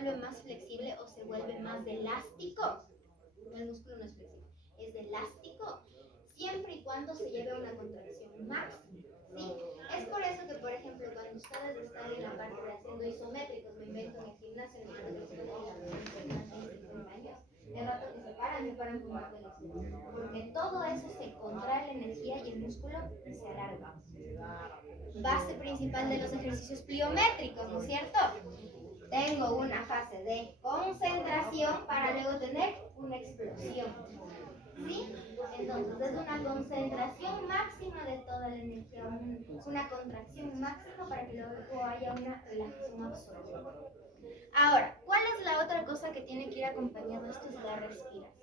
vuelve más flexible o se vuelve más elástico. El músculo no es flexible, es elástico, siempre y cuando se lleve a una contracción máxima, ¿sí? Es por eso que, por ejemplo, cuando ustedes están en la parte de haciendo isométricos, me invento en el gimnasio, en el que el rato que se paran con más velocidad, porque todo eso se contrae la energía y el músculo se alarga. Base principal de los ejercicios pliométricos, ¿no es cierto? Tengo una fase de concentración para luego tener una explosión, ¿sí? Entonces es una concentración máxima de toda la energía, una contracción máxima para que luego haya una relajación absoluta. Ahora, ¿cuál es la otra cosa que tiene que ir acompañado? Esto es la respiración.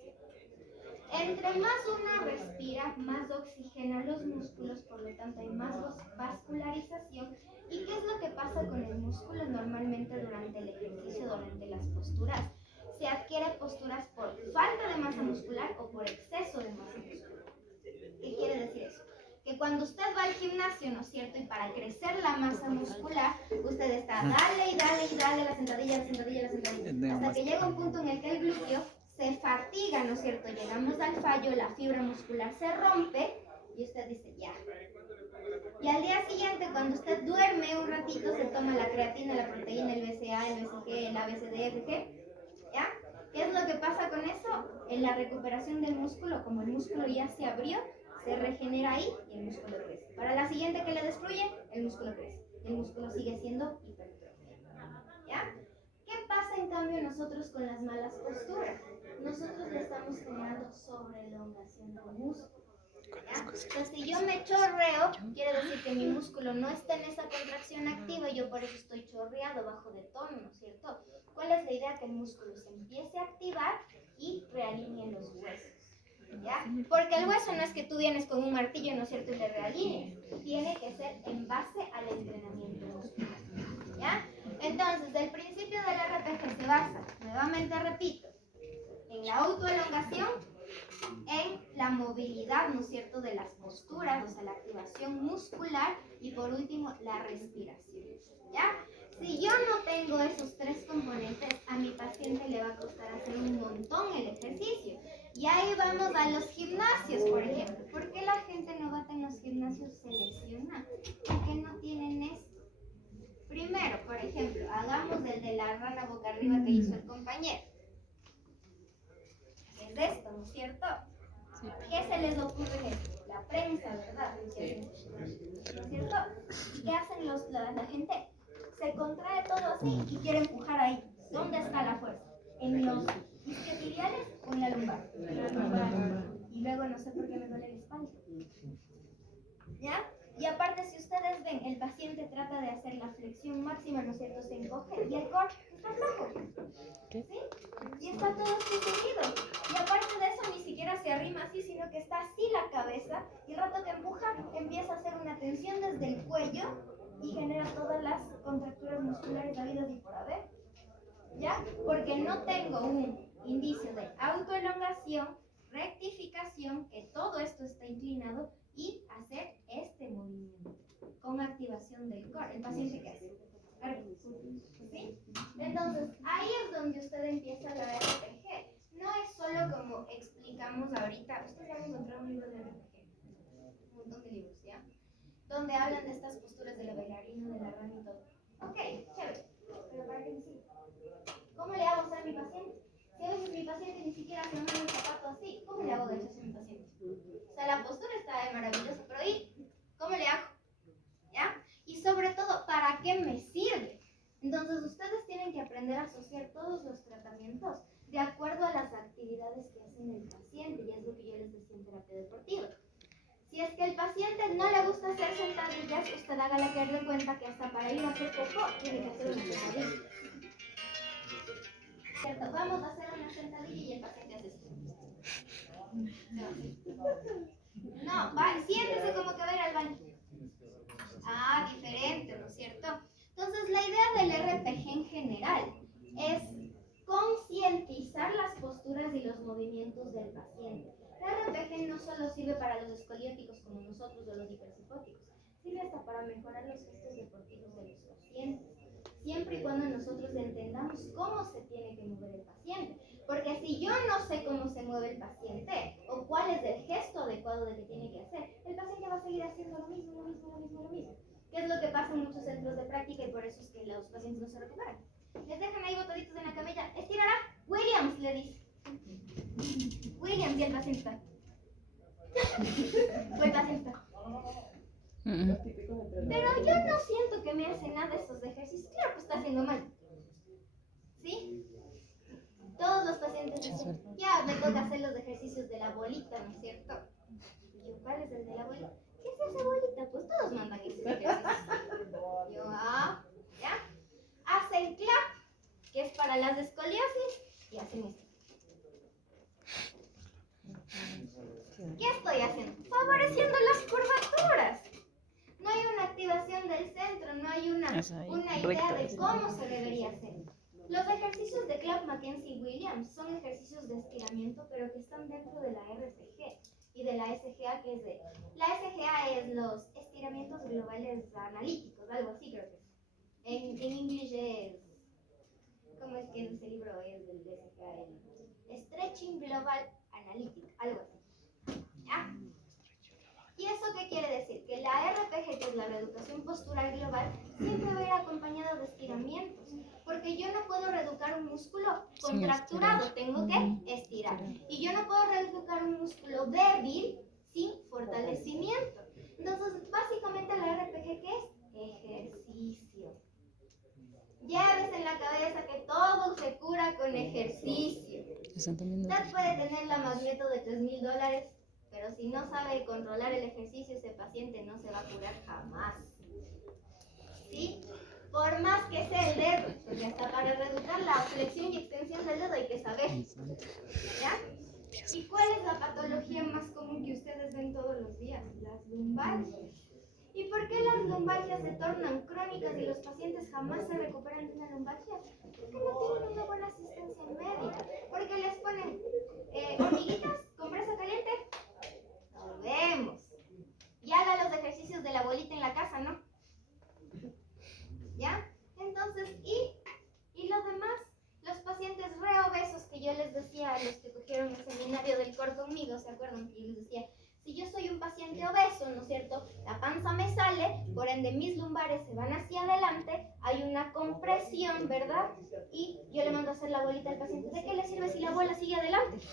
Entre más una respira, más oxigena los músculos, por lo tanto hay más vascularización. ¿Y qué es lo que pasa con el músculo normalmente durante el ejercicio, durante las posturas? Se adquiere posturas por falta de masa muscular o por exceso de masa muscular. ¿Qué quiere decir eso? Que cuando usted va al gimnasio, ¿no es cierto? Y para crecer la masa muscular, usted está dale y dale y dale la sentadilla, la sentadilla, la sentadilla, hasta que llega un punto en el que el glúteo se fatiga, ¿no es cierto? Llegamos al fallo, la fibra muscular se rompe y usted dice ya. Y al día siguiente, cuando usted duerme un ratito, se toma la creatina, la proteína, el BCA, el BCG, el ABCDFG, ¿ya? ¿Qué es lo que pasa con eso? En la recuperación del músculo, como el músculo ya se abrió, se regenera ahí y el músculo crece. Para la siguiente que le destruye, el músculo crece. Y el músculo sigue siendo hipertrofia. ¿Ya? ¿Qué pasa en cambio nosotros con las malas posturas? Nosotros le estamos generando sobreelongación del músculo. ¿Ya? Entonces, si yo me chorreo, quiere decir que mi músculo no está en esa contracción activa y yo por eso estoy chorreado, bajo de tono, ¿no es cierto? ¿Cuál es la idea? Que el músculo se empiece a activar y realinee los huesos. ¿Ya? Porque el hueso no es que tú vienes con un martillo, ¿no es cierto?, y le realinees. Tiene que ser en base al entrenamiento muscular. ¿Ya? Entonces, el principio del RPG se basa, nuevamente repito, en la autoelongación, en la movilidad, ¿no es cierto?, de las posturas, o sea, la activación muscular y por último, la respiración. ¿Ya? Si yo no tengo esos tres componentes, a mi paciente le va a costar hacer un montón el ejercicio. Y ahí vamos a los gimnasios, por ejemplo. ¿Por qué la gente novata en los gimnasios se lesiona? Porque no tienen esto. Primero, por ejemplo, hagamos el de la rana boca arriba que hizo el compañero. Es esto, ¿no es cierto? ¿Qué se les ocurre? La prensa, ¿verdad? ¿No es cierto? ¿Y qué hacen la gente? Se contrae todo así y quiere empujar ahí. ¿Dónde está la fuerza? ¿En los isquiotibiales o en la lumbar? En la lumbar. Y luego no sé por qué me duele la espalda. ¿Ya? Y aparte, si ustedes ven, el paciente trata de hacer la flexión máxima, ¿no es cierto? Se encoge y el core está flojo. ¿Sí? Y está todo suprimido. Y aparte de eso, ni siquiera se arrima así, sino que está así la cabeza. Y el rato que empuja, empieza a hacer una tensión desde el cuello y genera todas las contracturas musculares habidas y por haber. ¿Ya? Porque no tengo un indicio de autoelongación, rectificación, que todo esto está inclinado, y hacer este movimiento con activación del core. ¿El paciente qué hace? ¿Sí? Entonces, ahí es donde usted empieza la RPG. No es solo como explicamos ahorita. Ustedes van a encontrar un libro de RPG, un montón de libros, ¿ya? Donde hablan de estas posturas de la bailarina, de la rana y todo. Ok, chévere. Pero ¿para qué me sirve? ¿Cómo le hago hacer a mi paciente? Si a veces mi paciente ni siquiera se mueve el zapato así, ¿cómo le hago de hecho a mi paciente? O sea, la postura está maravillosa, pero ¿y cómo le hago? ¿Ya? Y sobre todo, ¿para qué me sirve? Entonces, ustedes tienen que aprender a asociar todos los tratamientos de acuerdo a las actividades que hacen el paciente, y es lo que yo les decía en terapia deportiva. Si es que el paciente no le gusta hacer sentadillas, usted hágale caer de cuenta que hasta para ir a hacer popó tiene que hacer una sentadilla. ¿Cierto? Vamos a hacer una sentadilla y el paciente hace esto. No, va, siéntese como que va a ir al baño. Ah, diferente, ¿no es cierto? Entonces, la idea del RPG en general es concientizar las posturas y los movimientos del paciente. El RPG no solo sirve para los escolióticos como nosotros o los hipercifóticos, sirve hasta para mejorar los gestos deportivos de los pacientes. siempre y cuando nosotros entendamos cómo se tiene que mover el paciente. Porque si yo no sé cómo se mueve el paciente o cuál es el gesto adecuado de que tiene que hacer, el paciente va a seguir haciendo lo mismo. ¿Qué es lo que pasa en muchos centros de práctica y por eso es que los pacientes no se recuperan? Les dejan ahí botaditos en la camilla. Estirará. Williams le dice. Williams y el paciente está. O el paciente está. Pero yo no siento que me hace nada esos ejercicios. Claro que está haciendo mal. ¿Sí? Todos los pacientes dicen, ya me toca hacer los ejercicios de la bolita, ¿no es cierto? Y yo, ¿cuál es el de la bolita? ¿Qué es esa bolita? Pues todos mandan esos ejercicios. Yo, ¿ya? Hacen clap, que es para las escoliosis, y hacen esto. ¿Qué estoy haciendo? Favoreciendo las curvaturas. No hay una activación del centro, no hay una idea de cómo se debería hacer. Los ejercicios de Clapp, Mackenzie y Williams son ejercicios de estiramiento, pero que están dentro de la RPG y de la SGA, que es de... La SGA es los estiramientos globales analíticos, algo así creo que es. En inglés es... ¿Cómo es que ese libro es del SGA? El Stretching Global Analytic, algo así. ¿Ya? ¿Y eso qué quiere decir? Que la RPG, que es la reeducación postural global, siempre va a ir acompañada de estiramientos. Porque yo no puedo reeducar un músculo contracturado, tengo que estirar. Y yo no puedo reeducar un músculo débil sin fortalecimiento. Entonces, básicamente la RPG, ¿qué es? Ejercicio. Lleves en la cabeza que todo se cura con ejercicio. Usted puede tener la magneto de $3,000, pero si no sabe controlar el ejercicio, ese paciente no se va a curar jamás. ¿Sí? Por más que sea el dedo, porque hasta para reeducar la flexión y extensión del dedo hay que saber. ¿Ya? ¿Y cuál es la patología más común que ustedes ven todos los días? Las lumbalgias. ¿Y por qué las lumbalgias se tornan crónicas y los pacientes jamás se recuperan de una lumbalgia? Porque no tienen una buena asistencia médica. Porque les ponen hormiguitas, compresa caliente. Nos vemos. Y haga los ejercicios de la bolita en la casa, ¿no? ¿Ya? Entonces, y lo demás, los pacientes reobesos que yo les decía a los que cogieron el seminario del core conmigo, ¿se acuerdan? Que yo les decía, si yo soy un paciente obeso, ¿no es cierto? La panza me sale, por ende mis lumbares se van hacia adelante, hay una compresión, ¿verdad? Y yo le mando a hacer la bolita al paciente. ¿De qué le sirve si la bola sigue adelante?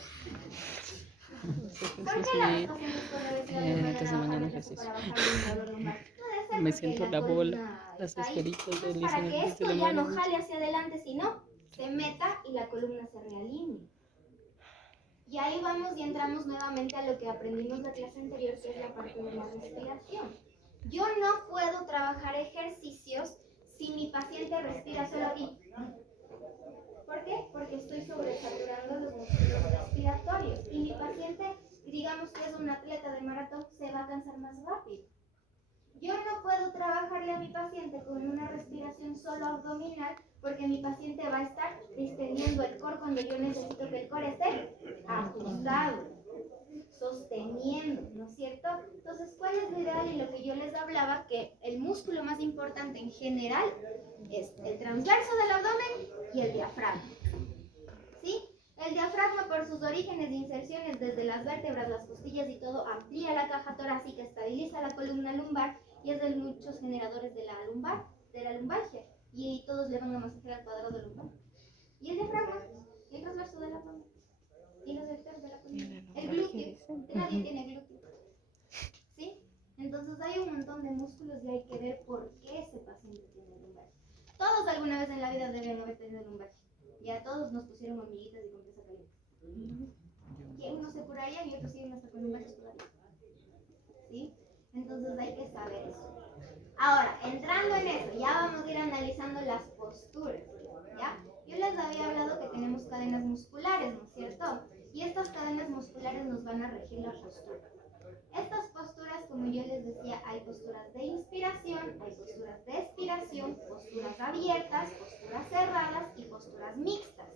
¿Por qué las pacientes con obesidad les van a trabajar el brazo para bajar el dolor lumbar? Me siento la bola, las esferitas de para que esto ya no jale hacia adelante, sino se meta y la columna se realinee. Y ahí vamos y entramos nuevamente a lo que aprendimos la clase anterior, que es la parte de la respiración. Yo no puedo trabajar ejercicios si mi paciente respira solo aquí. ¿Por qué? Porque estoy sobresaturando los músculos respiratorios. Y mi paciente, digamos que es un atleta de maratón, se va a cansar más rápido. Yo no puedo trabajarle a mi paciente con una respiración solo abdominal porque mi paciente va a estar distendiendo el core cuando yo necesito que el core esté ajustado, sosteniendo, ¿no es cierto? Entonces, ¿cuál es lo ideal? Y lo que yo les hablaba, que el músculo más importante en general es el transverso del abdomen y el diafragma. ¿Sí? El diafragma, por sus orígenes de inserciones desde las vértebras, las costillas y todo, amplía la caja torácica, estabiliza la columna lumbar y es de muchos generadores de la lumbalgia. Y todos le van a masajear al cuadrado lumbar. Y el diafragma, y el transverso del abdomen, y los vectores de la columna. El glúteo, nadie tiene glúteo. ¿Sí? Entonces hay un montón de músculos y hay que ver por qué ese paciente tiene lumbalgia. Todos alguna vez en la vida deben haber tenido lumbalgia. Y a todos nos pusieron hormiguitas y compresa caliente. Que unos se curarían y otros siguen hasta con lumbalgias todavía. ¿Sí? Entonces hay que saber eso. Ahora, entrando en eso, ya vamos a ir analizando las posturas. ¿Ya? Yo les había hablado que tenemos cadenas musculares, ¿no es cierto? Y estas cadenas musculares nos van a regir la postura. Estas posturas, como yo les decía, hay posturas de inspiración, hay posturas de expiración, posturas abiertas, posturas cerradas y posturas mixtas.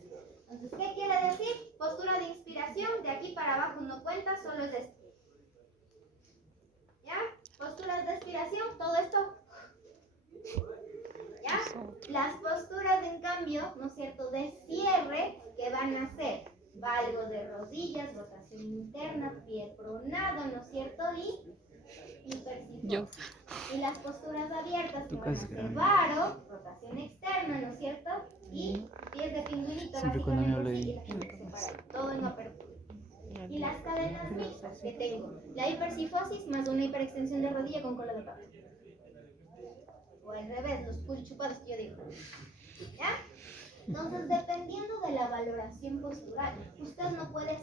Entonces, ¿qué quiere decir? Postura de inspiración, de aquí para abajo no cuenta, solo es esto. ¿Ya? Posturas de expiración, todo esto. ¿Ya? Eso. Las posturas, en cambio, ¿no es cierto?, de cierre, que van a ser valgo de rodillas, rotación interna, pie pronado, ¿no es cierto?, y Yo. hipersifosis. Y las posturas abiertas, que Tu van a casa es ser grande. varo, rotación externa, ¿no es cierto?, y pies de pingüinito, Siempre cuando me básicamente hablo así, y de la gente separada, todo en apertura. Y las cadenas mixtas, que tengo la hipersifosis más una hiperextensión de rodilla con cola de pato. O al revés, los pulchupados que yo digo. ¿Ya? Entonces, dependiendo de la valoración postural, usted no puede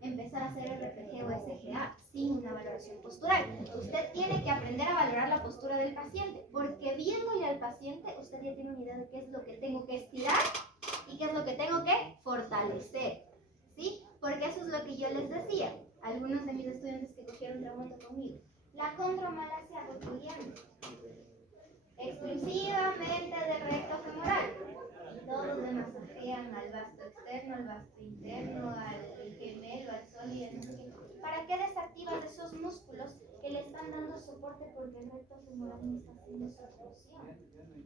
empezar a hacer RPG o SGA sin una valoración postural. Usted tiene que aprender a valorar la postura del paciente, porque viéndole al paciente, usted ya tiene una idea de qué es lo que tengo que estirar y qué es lo que tengo que fortalecer. ¿Sí? Porque eso es lo que yo les decía. Algunos de mis estudiantes que cogieron traumato conmigo. La condromalacia rotuliana, exclusivamente del recto femoral. Y todos le masajean al vasto externo, al vasto interno, al gemelo, al sólido, no sé qué. ¿Para qué desactivas esos músculos que le están dando soporte porque el recto femoral no está haciendo su función?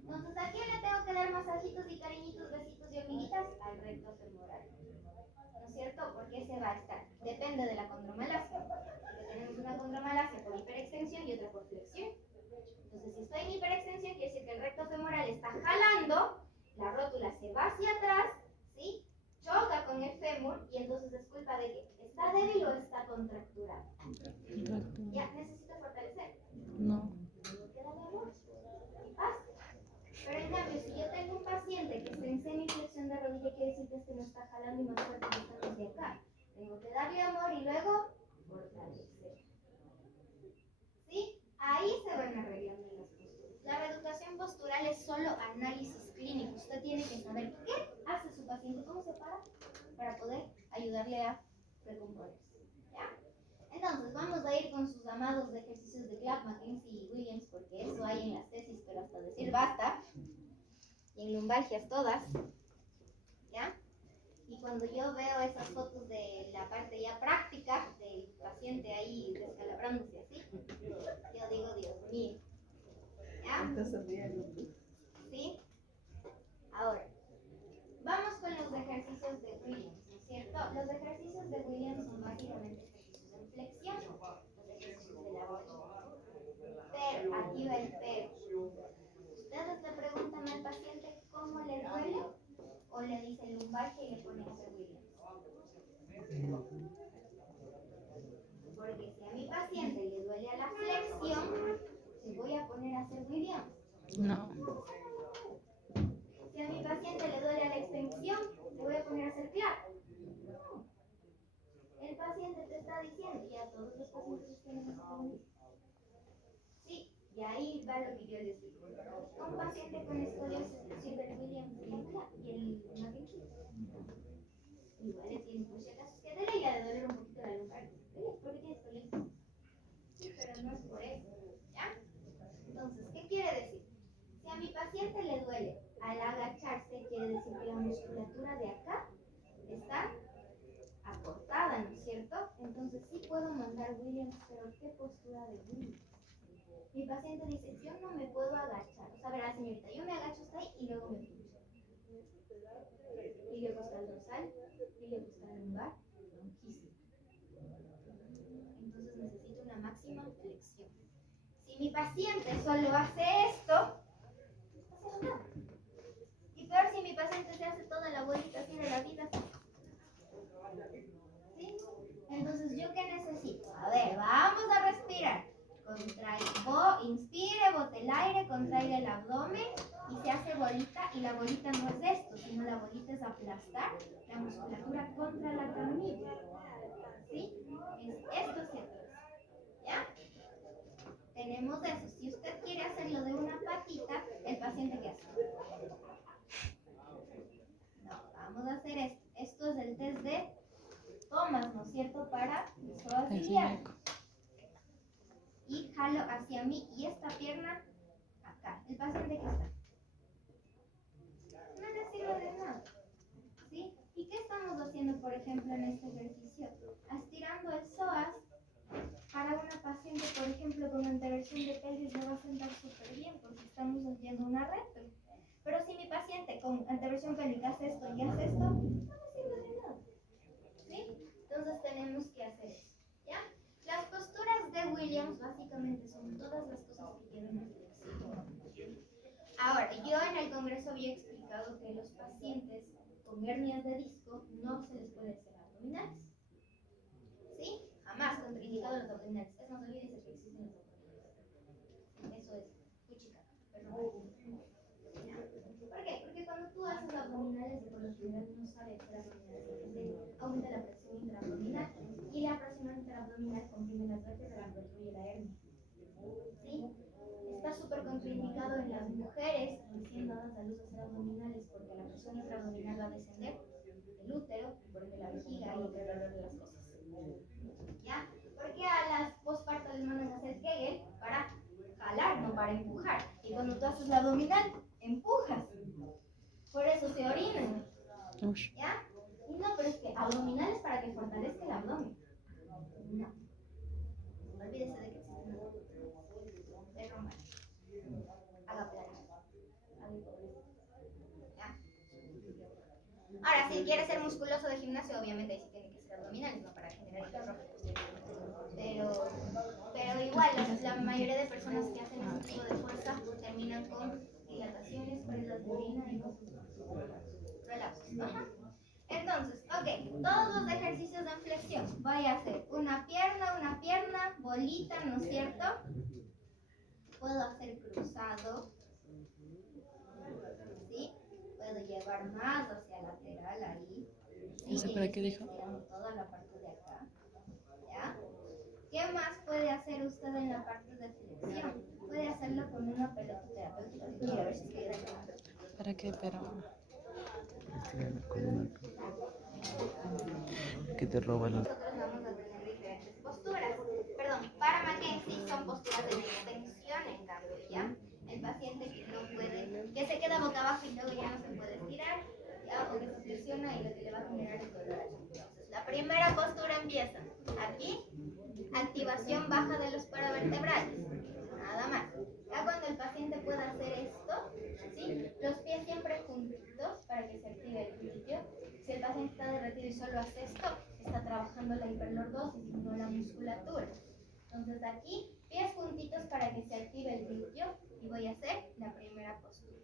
Entonces, ¿a quién le tengo que dar masajitos y cariñitos, besitos y hormiguitas? Al recto femoral. ¿No es cierto? Porque ese va a estar. Depende de la condromalacia. Porque tenemos una condromalacia por hiperextensión y otra por flexión. Entonces, si estoy en hiperextensión, quiere decir que el recto femoral está jalando, la rótula se va hacia atrás, ¿sí? Choca con el fémur y entonces es culpa de que está débil o está contracturado. Ya, necesito fortalecer. No. Queda de amor y paz. Pero en cambio, si yo tengo un paciente que está en semiflexión de rodilla, quiere decir que este no está jalando y más fuerte que está desde acá. Tengo que darle amor y luego fortalecer. ¿Sí? Ahí se van arreglando las posturas. La reeducación postural es solo análisis clínico. Usted tiene que saber qué hace su paciente, cómo se para poder ayudarle a recomponerse. ¿Ya? Entonces, vamos a ir con sus amados ejercicios de Clapp, McKenzie y Williams, porque eso hay en las tesis, pero hasta decir basta. Y en lumbalgias todas. ¿Ya? Y cuando yo veo esas fotos de la parte ya práctica del paciente ahí descalabrándose así, yo digo, Dios mío. ¿Ya? ¿Sí? Ahora, vamos con los ejercicios de Williams, ¿no es cierto? Los ejercicios de Williams son básicamente ejercicios de flexión, los ejercicios de la bolita. Pero, aquí va el pero. Ustedes le preguntan al paciente cómo le duele o le dicen lumbalgia y le ponen a hacer Williams. Porque si a mi paciente le duele a la flexión, le voy a poner a hacer Williams. No. Si a mi paciente le duele a la extensión, le voy a poner a hacer Clapp. El paciente te está diciendo, y a todos los pacientes tienen ese problema. Sí, y ahí va lo que yo les digo. Un paciente con escoliosis sirve el Williams y el Clapp y el McKenzie. Igual le tiene, por si acaso, que dele y le de doler un poquito la lumbar. Porque tiene escoliosis. Pero no es por eso, ¿ya? Entonces, ¿qué quiere decir? Si a mi paciente le duele al agacharse, quiere decir que la musculatura de acá está acortada, ¿no es cierto? Entonces sí puedo mandar Williams, pero ¿qué postura de Williams? Mi paciente dice, yo no me puedo agachar. O sea, verá, señorita, yo me agacho hasta ahí y luego me pincho. Y luego está el dorsal, y luego está el lumbar, lonjísimo. Entonces necesito una máxima flexión. Si mi paciente solo hace esto, no hace nada. Y peor si mi paciente se hace toda la bolita así de la vida. ¿Sí? Entonces, ¿yo qué necesito? A ver, vamos a respirar. Inspire, bote el aire, contraiga el abdomen y se hace bolita. Y la bolita no es esto, sino la bolita es aplastar la musculatura contra la camilla. ¿Sí? Es esto, ¿cierto? ¿Ya? Tenemos eso. Si usted quiere hacerlo de una patita, el paciente, ¿qué hace? No, vamos a hacer esto. Esto es el test de Thomas, ¿no es cierto? Para psoas ilíacas. Y jalo hacia mí y esta pierna acá. El paciente, ¿qué está? No le sirve de nada. ¿Sí? ¿Y qué estamos haciendo, por ejemplo, en este ejercicio? Estirando el psoas. Para una paciente, por ejemplo, con anteversión de pelvis, le va a sentar súper bien porque estamos haciendo una retro. posición pélvica hace esto y hace esto, no me sirve de nada. ¿Sí? Entonces tenemos que hacer eso. ¿Ya? Las posturas de Williams básicamente son todas las cosas que tienen flexión. Ahora, yo en el congreso había explicado que los pacientes con hernias de disco no se les puede hacer abdominales. ¿Sí? Jamás contraindicado los abdominales. Es más, olvídense que existen los abdominales. Eso es puchica. Perdón. ¿Por qué? Porque cuando tú haces abdominales, por lo general no sabes hacer abdominales. Aumenta la presión intraabdominal y la presión intraabdominal comprime las vértebras y obstruye la hernia. ¿Sí? Está súper contraindicado en las mujeres recién dadas a luz hacer abdominales porque la presión intraabdominal va a descender, el útero, porque la vejiga y el dolor de las cosas. ¿Ya? Porque a las posparto les mandan a hacer Kegel para jalar, no para empujar. Y cuando tú haces la abdominal, empujas. Por eso se orinan. ¿Ya? Y no, pero es que abdominales para que fortalezca el abdomen. No. Olvídese de que existen los abdominales. De romano. Haga plana. ¿Ya? Ahora, si quieres ser musculoso de gimnasio, obviamente ahí sí tiene que ser abdominales, no para generar hidrógeno. Pero igual, la mayoría de personas que hacen ese tipo de fuerza terminan con dilataciones, pérdidas de orina y relapsos. Ajá. Entonces, ok, todos los ejercicios de flexión. Voy a hacer una pierna, bolita, ¿no es cierto? Puedo hacer cruzado. ¿Sí? Puedo llevar más hacia lateral ahí. ¿Sí? ¿Eso para qué dijo? Toda la parte de acá. ¿Ya? ¿Qué más puede hacer usted en la parte de flexión? Puede hacerlo con una pelota terapéutica. Quiero ver si queda claro. ¿Para qué? Pero... Que te roban. Nosotros vamos a tener diferentes posturas. Perdón, para Mackenzie son posturas de extensión, en cambio, ¿ya? El paciente que no puede, que se queda boca abajo y luego ya no se puede estirar, ¿ya? O que se flexiona y lo que le va a generar es dolor. Entonces, la primera postura empieza aquí, activación baja de los paravertebrales, nada más. Ya cuando el paciente pueda hacer esto, ¿sí? Los pies siempre juntitos para que se active el glúteo. Si el paciente está derretido y solo hace esto, está trabajando la hiperlordosis y no la musculatura. Entonces aquí, pies juntitos para que se active el glúteo y voy a hacer la primera postura.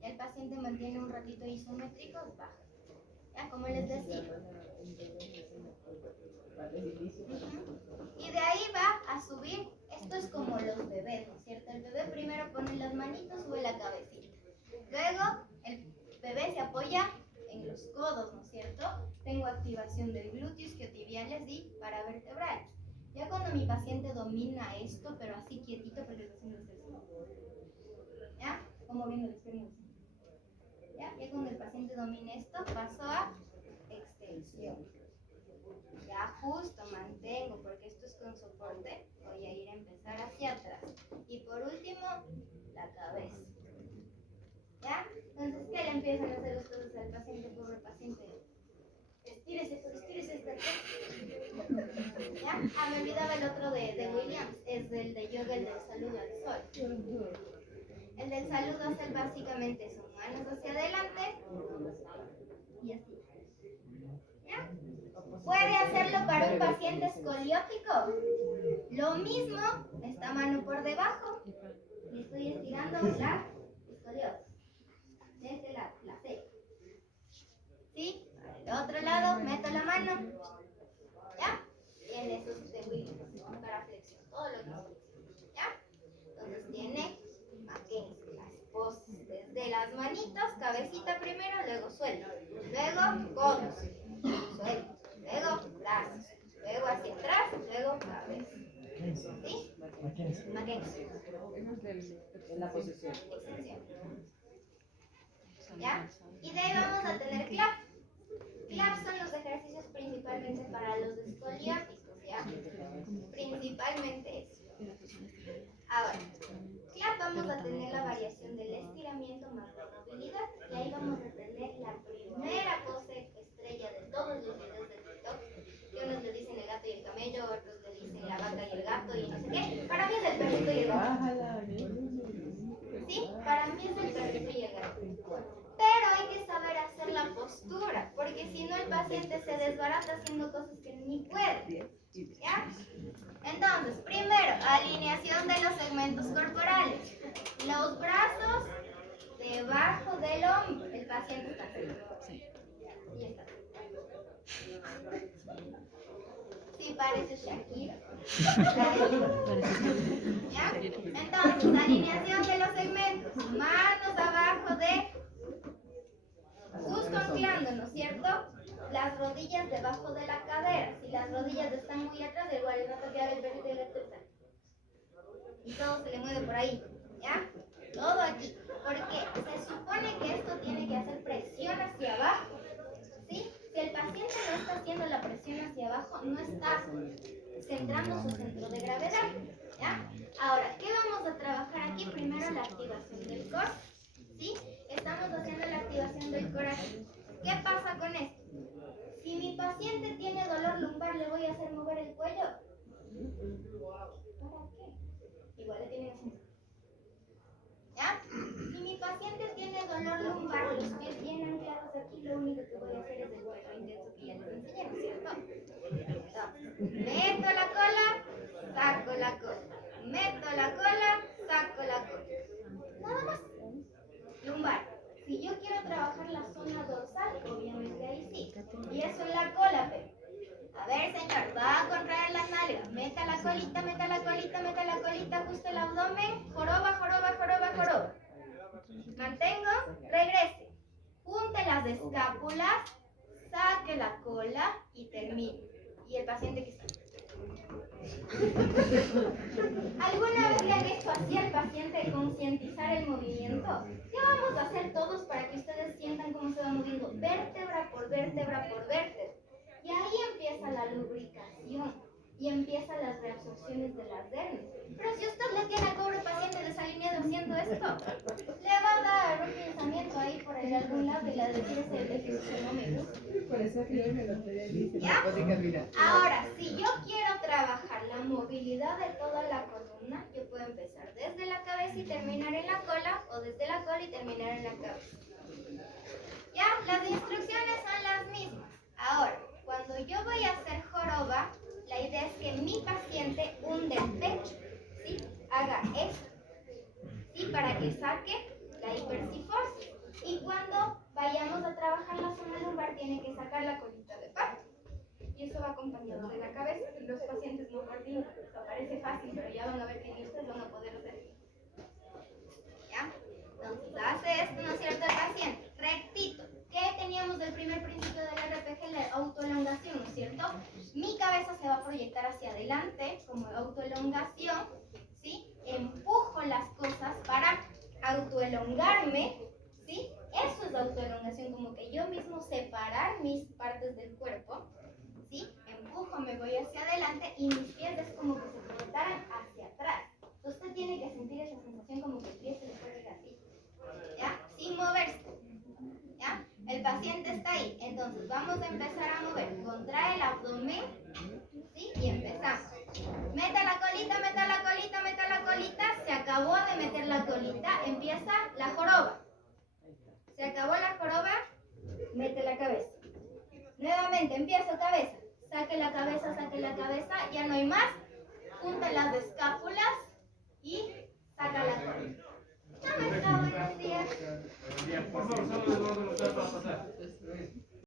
Ya el paciente mantiene un ratito isométrico, baja. Ya, como les decía. Y de ahí va a subir. Esto es como los bebés, ¿no es cierto? El bebé primero pone las manitos, sube la cabecita. Luego, el bebé se apoya en los codos, ¿no es cierto? Tengo activación del glúteos, isquiotibiales y paravertebrales. Ya cuando mi paciente domina esto, pero así quietito porque está haciendo ejercicio. ¿Ya? Como viendo la experiencia. ¿Ya? Ya cuando el paciente domine esto, paso a extensión. Ya justo mantengo, porque esto es con soporte. Voy a ir a empezar hacia atrás. Y por último, la cabeza. ¿Ya? Entonces, ¿qué le empiezan a hacer ustedes al paciente? Pobre paciente. Estírese, esta aquí. ¿Ya? Ah, me olvidaba el otro de Williams. Es el de yoga, el del saludo al sol. El del saludo hacer básicamente son manos hacia adelante y así. ¿Ya? Puede hacerlo para un paciente escoliótico. Lo mismo, esta mano por debajo. Y estoy estirando la escoliosis. Desde la C. ¿Sí? Para el otro lado, meto la mano. ¿Ya? Tiene sus de Williams para flexión. Todo lo que es flexión. ¿Ya? Entonces tiene Mackenzie, las poses desde las manitos, cabecita primero, luego suelto. Luego codos, suelto. Luego brazos. Luego hacia atrás, luego cabeza. ¿Sí? Mackenzie. En la posición. Extensión. ¿Ya? Y de ahí vamos a tener clap. Clap son los ejercicios principalmente para los escolióticos, ¿ya? Principalmente eso. Ahora, clap vamos a tener la variación del estiramiento más la movilidad. Y ahí vamos a tener la primera pose estrella de todos los videos de TikTok. Que unos le dicen el gato y el camello, otros le dicen la vaca y el gato y no sé qué. Para mí es el perrito y el gato. ¿Sí? Para mí es el perrito y el gato. Pero hay que saber paciente se desbarata haciendo cosas que ni puede. ¿Ya? Entonces, primero, alineación de los segmentos corporales. Los brazos debajo del hombro. El paciente está así. Y está. Sí, parece Shakira. ¿Ya? Entonces, alineación de los segmentos. Manos abajo de, justo anclándonos, ¿cierto? Las rodillas debajo de la cadera. Si las rodillas están muy atrás, igual va a tocar el vértice del tercer. Y todo se le mueve por ahí. ¿Ya? Todo aquí. Porque se supone que esto tiene que hacer presión hacia abajo. ¿Sí? Si el paciente no está haciendo la presión hacia abajo, no está centrando su centro de gravedad. ¿Ya? Ahora, ¿qué vamos a trabajar aquí? Primero la activación del core. ¿Sí? Estamos haciendo la activación del core aquí. ¿Qué pasa con esto? Si mi paciente tiene dolor lumbar, ¿le voy a hacer mover el cuello? ¿Para qué? Igual le tienen que hacer. ¿Ya? Si mi paciente tiene dolor lumbar, los pies bien anclados aquí, lo único que voy a hacer es el cuello intenso que ya les enseñé, ¿no es cierto? Entonces, meto la cola, saco la cola. Meto la cola, saco la cola. Nada más. Lumbar. Si yo quiero trabajar la zona dorsal, obviamente ahí sí. Y eso es la cola, pero. A ver, señor, va a contraer las nalgas. Meta la colita, meta la colita, meta la colita, ajuste el abdomen. Joroba, joroba, joroba, joroba. Mantengo, regrese. Junte las escápulas, saque la cola y termine. Y el paciente que está. ¿Alguna vez le han hecho así al paciente concientizar el movimiento? ¿Qué vamos a hacer todos para que ustedes sientan cómo se va moviendo? Vértebra por vértebra por vértebra. Y ahí empieza la lubricación y empiezan las reabsorciones de las dermis. Pero si usted le tiene al pobre paciente desalineado haciendo esto, le va a dar un pensamiento ahí por ahí de algún lado y le decir ese ejercicio no me gusta. ¿Ya? Ahora, si yo quiero trabajar la movilidad de toda la columna, yo puedo empezar desde la cabeza y terminar en la cola, o desde la cola y terminar en la cabeza. ¿Ya? Las instrucciones son las mismas. Ahora, cuando yo voy a hacer joroba, la idea es que mi paciente hunde el pecho, ¿sí? Haga esto, ¿sí? Para que saque la hipercifosis. Y cuando vayamos a trabajar la zona lumbar, tiene que sacar la colita de pato. Y eso va acompañado de la cabeza. Y los pacientes no coordinan. Eso parece fácil, pero ya van a ver que ni ustedes van a poder hacer. ¿Ya? Entonces, hace esto, ¿no es cierto? El paciente, rectito. ¿Qué teníamos del primer principio del RPG? La autoelongación, ¿no es cierto? Mi cabeza se va a proyectar hacia adelante como autoelongación, ¿sí? Empujo las cosas para autoelongarme, ¿sí? Eso es autoelongación, como que yo mismo separar mis partes del cuerpo, ¿sí? Empujo, me voy hacia adelante y mis pies es como que se proyectaran hacia atrás. Usted tiene que sentir esa sensación como que el pie se le puede ir así, ¿ya? Sin moverse. ¿Ya? El paciente está ahí, entonces vamos a empezar a mover. Contrae el abdomen, ¿sí? Y empezamos. Meta la colita, meta la colita, meta la colita. Se acabó de meter la colita, empieza la joroba. Se acabó la joroba, mete la cabeza. Nuevamente, empiezo cabeza. Saque la cabeza, ya no hay más. Junta las escápulas y saca la cola. ¿Cómo está? Buenos días. Por favor, solo de los para pasar.